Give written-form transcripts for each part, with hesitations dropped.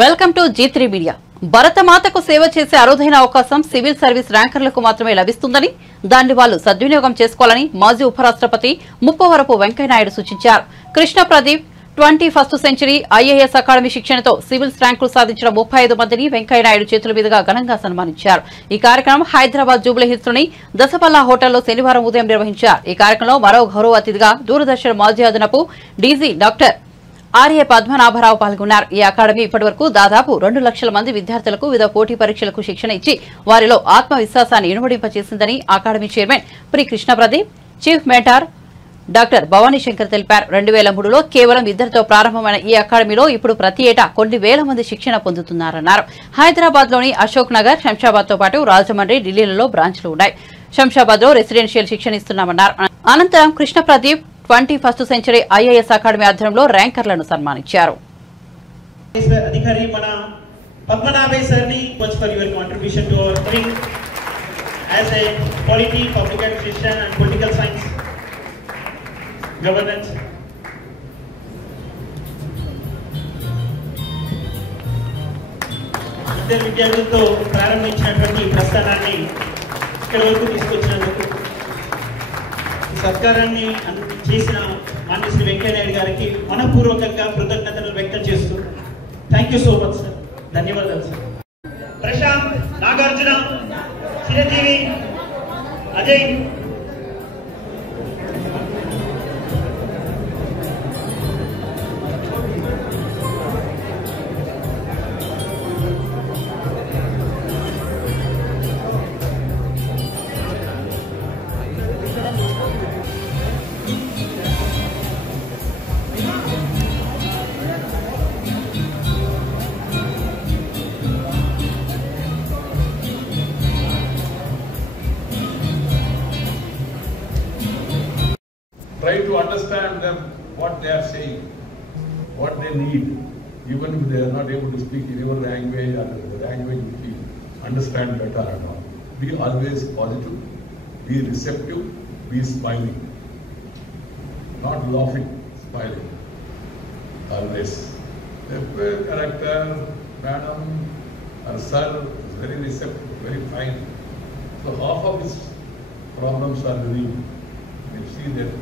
Welcome to G3 media. భరతమాతకు సేవ చేసే అరుదైన అవకాశం సివిల్ సర్వీస్ ర్యాంకర్లకు మాత్రమే లభిస్తుందని, దాన్ని వాళ్లు సద్వినియోగం చేసుకోవాలని మాజీ ఉపరాష్ట్రపతి ముప్పవరపు వెంకయ్యనాయుడు సూచించారు. Krishna Pradeep 21st century IAS academy శిక్షణతో సివిల్స్ ర్యాంకులు సాధించిన 35 మందిని వెంకయ్యనాయుడు చేతుల మీదుగా ఘనంగా సన్మానించారు. ఈ కార్యక్రమం హైదరాబాద్ జూబ్లీహిల్స్లోని దసపల్లా హోటల్లో శనివారం ఉదయం నిర్వహించారు. ఈ కార్యక్రమంలో మరో గౌరవ అతిథిగా దూరదర్శన్ మాజీ అదనపు డీజీ డాక్టర్ ఆర్ఏ పద్మనాభరావు పాల్గొన్నారు. ఈ అకాడమీ ఇప్పటివరకు దాదాపు 2 లక్షల మంది విద్యార్థులకు వివిధ పోటీ పరీక్షలకు శిక్షణ ఇచ్చి వారిలో ఆత్మవిశ్వాసాన్ని ఇనుమడింపచేసిందని అకాడమీ చైర్మన్ ప్రి Krishna Pradeep, chief mentor doctor Bhavani Shankar తెలిపారు. 2003లో కేవలం 2తో ప్రారంభమైన ఈ అకాడమీలో ఇప్పుడు ప్రతి ఏటా కొన్ని వేల మంది శిక్షణ పొందుతున్నారన్నారు. హైదరాబాద్ లోని అశోక్ నగర్, శంషాబాద్ తో పాటు రాజమండ్రి, ఢిల్లీలలో బ్రాంచ్లు ఉన్నాయి. శంషాబాద్ లో రెసిడెన్షియల్ శిక్షణ ఇస్తున్నామన్నారు. అనంతరం Krishna Pradeep 21st century IAS academy ఆధ్వర్యంలో ర్యాంకర్లను సన్మానించారు. అధికారి మన పద్మనాభే సార్ని for your contribution to our thing as a polity, public administration and political science governance. ఇద్దరు విద్యార్థులతో ప్రారంభించినటువంటి ప్రస్థానాన్ని ఇక్కడ వరకు తీసుకొచ్చినందుకు సత్కారాన్ని చేసిన మాన్య శ్రీ వెంకయ్యనాయుడు గారికి మనపూర్వకంగా కృతజ్ఞతలు వ్యక్తం చేస్తూ thank you so much sir. ధన్యవాదాలు sir. Prashanth, Nagarjuna, Chiranjeevi, Ajay, try to understand them, what they are saying, what they need, even if they are not able to speak in your language or the language which you understand better and all. Be always positive, be receptive, be smiling, not laughing, smiling, always. If a character, madam or sir is very receptive, very fine, so half of his problems are relieved. You see that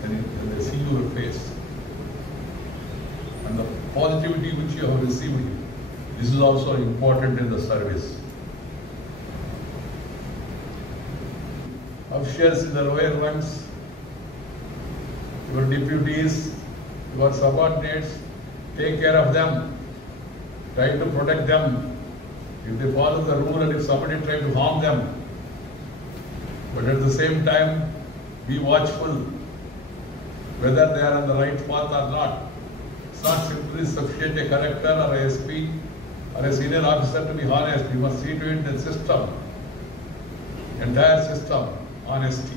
when they see your face and the positivity which you have received, this is also important in the service. Officials in the lower ranks, your deputies, your subordinates, take care of them, try to protect them. If they follow the rule and if somebody try to harm them, but at the same time be watchful whether they are on the right path or not. It's not simply sufficient a collector or a SP or a senior officer to be honest. We must see to it that system, entire system, honesty.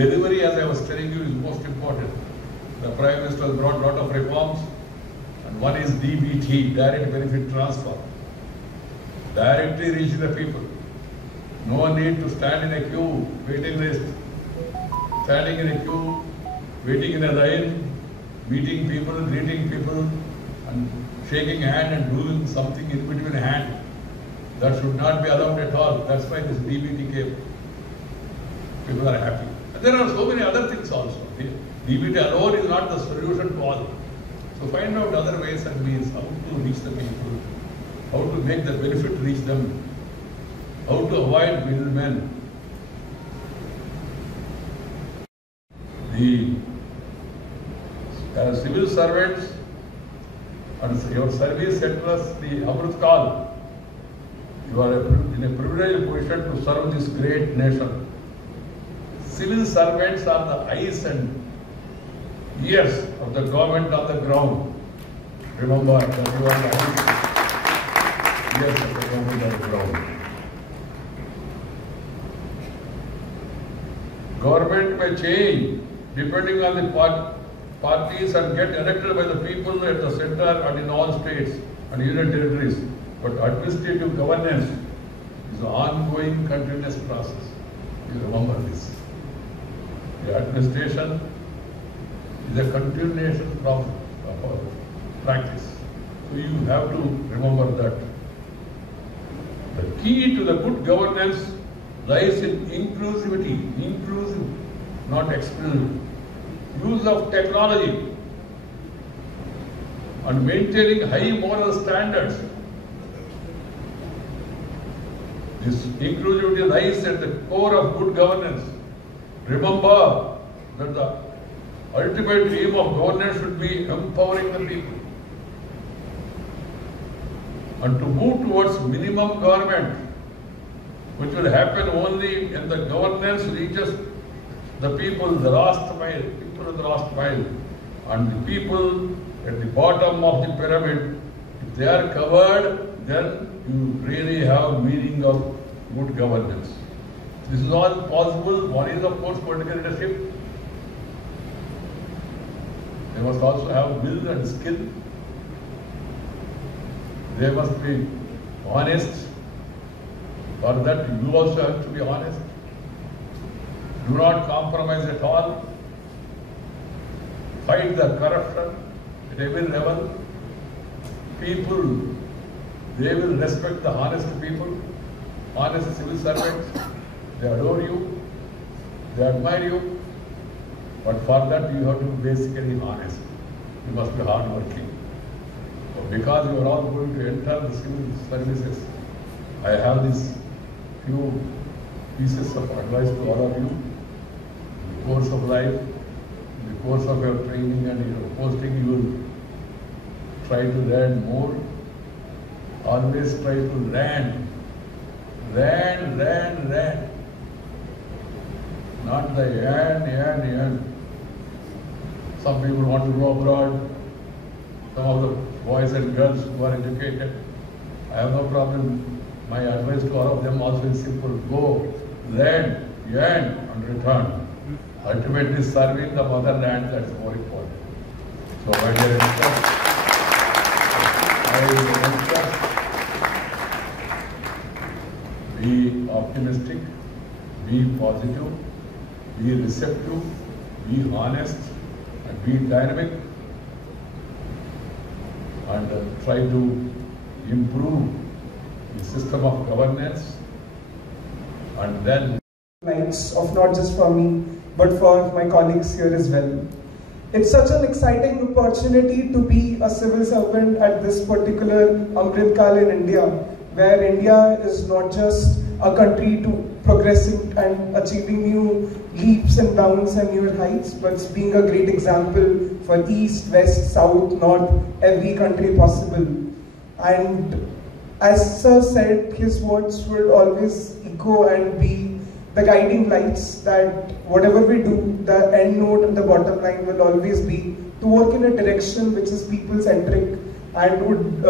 Delivery, as I was telling you, is most important. The Prime Minister has brought a lot of reforms, and one is DBT, direct benefit transfer. Directly reach the people. No need to stand in a queue, waiting list. Standing in a queue, waiting in a line, meeting people, greeting people, and shaking hand and doing something in between hand. That should not be allowed at all. That's why this DBT came. People are happy. And there are so many other things also. DBT alone is not the solution to all. So find out other ways and means how to reach the people, how to make the benefit reach them, how to avoid middlemen. The civil servants and your service centers, the Amrit Kaal, you are in a privileged position to serve this great nation. Civil servants are the eyes and ears of the government on the ground. Remember that you are the eyes and ears of the government on the ground. Government may change depending on the parties and get elected by the people at the center and in all states and union territories. But administrative governance is an ongoing continuous process. You remember this. The administration is a continuation of practice. So you have to remember that the key to the good governance lies in inclusivity, inclusive, not exclusive, use of technology and maintaining high moral standards. This inclusivity lies at the core of good governance. Remember that the ultimate aim of governance should be empowering the people. And to move towards minimum government, which will happen only when the governance reaches the people, the last mile, people in the last mile, and the people at the bottom of the pyramid, if they are covered, then you really have meaning of good governance. This is all possible. One is, of course, political leadership. They must also have will and skill. They must be honest. For that, you also have to be honest. Do not compromise at all. Fight the corruption at every level. People, they will respect the honest people, honest civil servants. They adore you, they admire you. But for that, you have to be basically honest. You must be hardworking. So because you are all going to enter the civil services, I have these few pieces of advice to all of you. In the course of life, in the course of your training and your posting, you will try to learn more. Always try to learn. Not the earn. Some people want to go abroad. Some of the boys and girls who are educated, I have no problem. My advice to all of them also is simple. Go, learn, earn and return. Ultimately serving the motherland, that's more important. So my dear youngsters, be optimistic, be positive, be receptive, be honest, and be dynamic, and try to improve the system of governance, and then nights of not just for me, but for my colleagues here as well. It's such an exciting opportunity to be a civil servant at this particular Amrit Kal in India, where India is not just a country to progressing and achieving new leaps and bounds and newer heights, but it's being a great example for East, West, South, North, every country possible. And as Sir said, his words will always echo and be the guiding lights that whatever we do, the end note and the bottom line will always be to work in a direction which is people-centric and would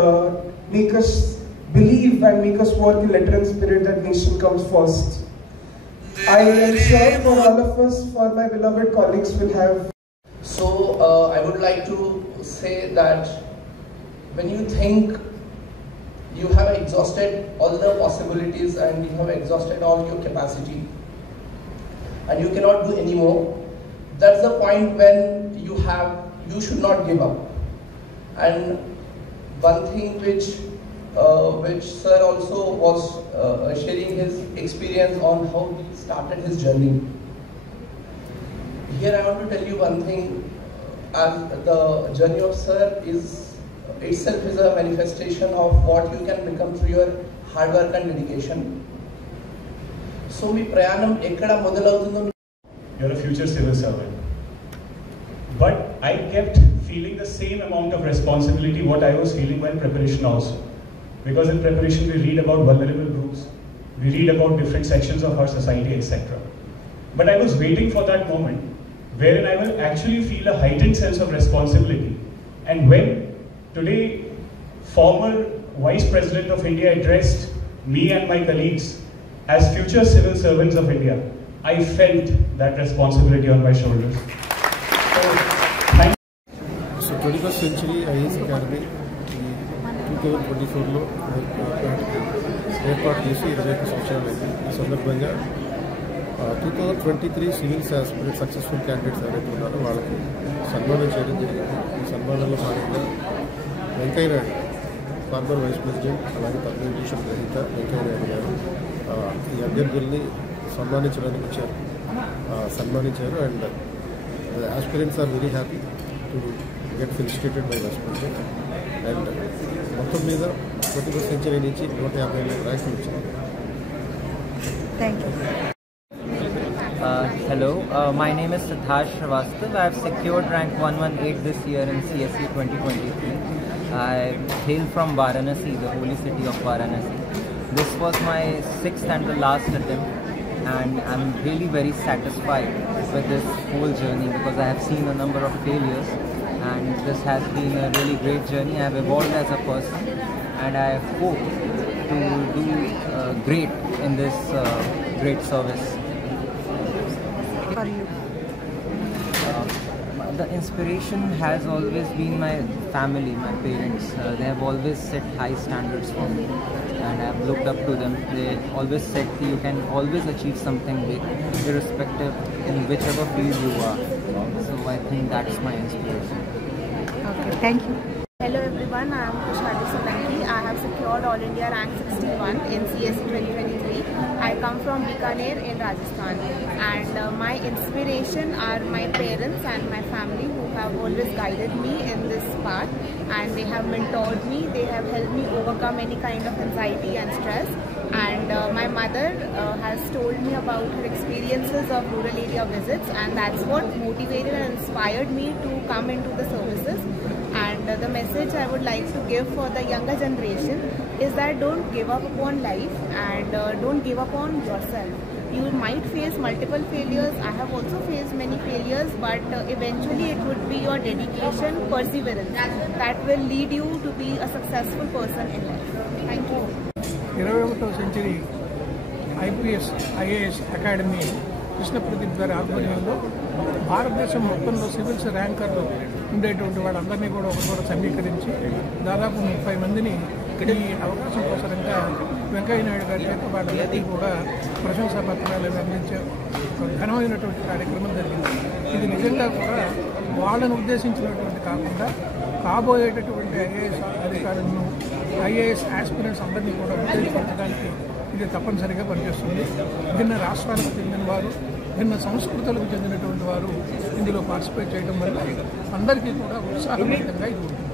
make us believe and make us work in letter and spirit that nation comes first. I am sure for all of us, for my beloved colleagues will have. So I would like to say that when you think you have exhausted all the possibilities and you have exhausted all your capacity and you cannot do any more, that's the point when you should not give up. And one thing which Sir also was sharing his experience on how he started his journey. Here I want to tell you one thing, as the journey of Sir itself is a manifestation of what you can become through your hard work and dedication. So మీ ప్రయాణం ఎక్కడ మొదలవుతుందో. You're a future civil servant. But I kept feeling the same amount of responsibility what I was feeling while preparation also. Because in preparation we read about vulnerable groups, we read about different sections of our society, etc. But I was waiting for that moment wherein I will actually feel a heightened sense of responsibility. And when today former Vice President of India addressed me and my colleagues as future civil servants of India, I felt that responsibility on my shoulders. So 21st Century IAS Academy 2024లో ఏర్పాటు చేసి 25 సంవత్సరాలైంది. ఈ సందర్భంగా 2023 civils aspirant successful candidates ఎవరైతే ఉన్నారో వాళ్ళకి సన్మానం చేయడం జరిగింది. ఈ సన్మానంలో భాగంగా Venkaiah Naidu former vice president అలాగే పద్మవిభూషణ్ గ్రహీత వెంకయ్య నాయుడు గారు ఈ అభ్యర్థుల్ని సన్మానించడానికి వచ్చారు, సన్మానించారు. And aspirants are very happy to get felicitated by vice president. And మొత్తం మీద 21st century నుంచి 150 ర్యాంకులు వచ్చింది. Thank you. Hello, my name is Siddharth Shrivastava. I have secured rank 118 this year in CSE 2023. I hail from Varanasi, the holy city of Varanasi. This was my 6th and the last attempt, and I'm really very satisfied with this whole journey because I have seen a number of failures, and this has been a really great journey. I have evolved as a person, and I hope to do great in this great service. For you. The inspiration has always been my family, my parents. They have always set high standards for me, and I have looked up to them. They always said that you can always achieve something big, irrespective in whichever field you are. So I think that's my inspiration. Okay, thank you. Hello everyone, I am Kushali Solanki. I have secured All India rank 61 in CSE 2023. I come from Bikaner in Rajasthan, and my inspiration are my parents and my family who have always guided me in this path, and they have mentored me. They have helped me overcome any kind of anxiety and stress. And my mother has told me about her experiences of rural area visits, and that's what motivated and inspired me to come into the services. And the message I would like to give for the younger generation is that don't give up upon life, and don't give up on yourself. You might face multiple failures. I have also faced many failures, but eventually it would be your dedication, perseverance that will lead you to be a successful person in life. Thank you. 21వ century IAS academy Krishna Pradeep గారి ఆధ్వర్యంలో భారతదేశం మొత్తంలో civils ర్యాంకర్లు ఉండేటువంటి వాళ్ళందరినీ కూడా ఒకరు సమీకరించి దాదాపు 30 మందిని ఈ అవకాశం కోసరంగా వెంకయ్య నాయుడు గారి చేత వాళ్ళందరికీ కూడా ప్రశంసా పత్రాలను అందించే ఘనమైనటువంటి కార్యక్రమం జరిగింది. ఇది నిజంగా కూడా వాళ్ళను ఉద్దేశించినటువంటి కాకుండా కాబోయేటటువంటి IAS అధికారులను, IAS ఆస్పిరెంట్స్ అందరినీ కూడా ఉత్తేజపరచడానికి ఇది తప్పనిసరిగా పనిచేస్తుంది. భిన్న రాష్ట్రాలకు చెందిన వారు, భిన్న సంస్కృతులకు చెందినటువంటి వారు ఇందులో పార్టిసిపేట్ చేయడం వల్ల అందరికీ కూడా ఉత్సాహవంతంగా ఇది ఉంటుంది.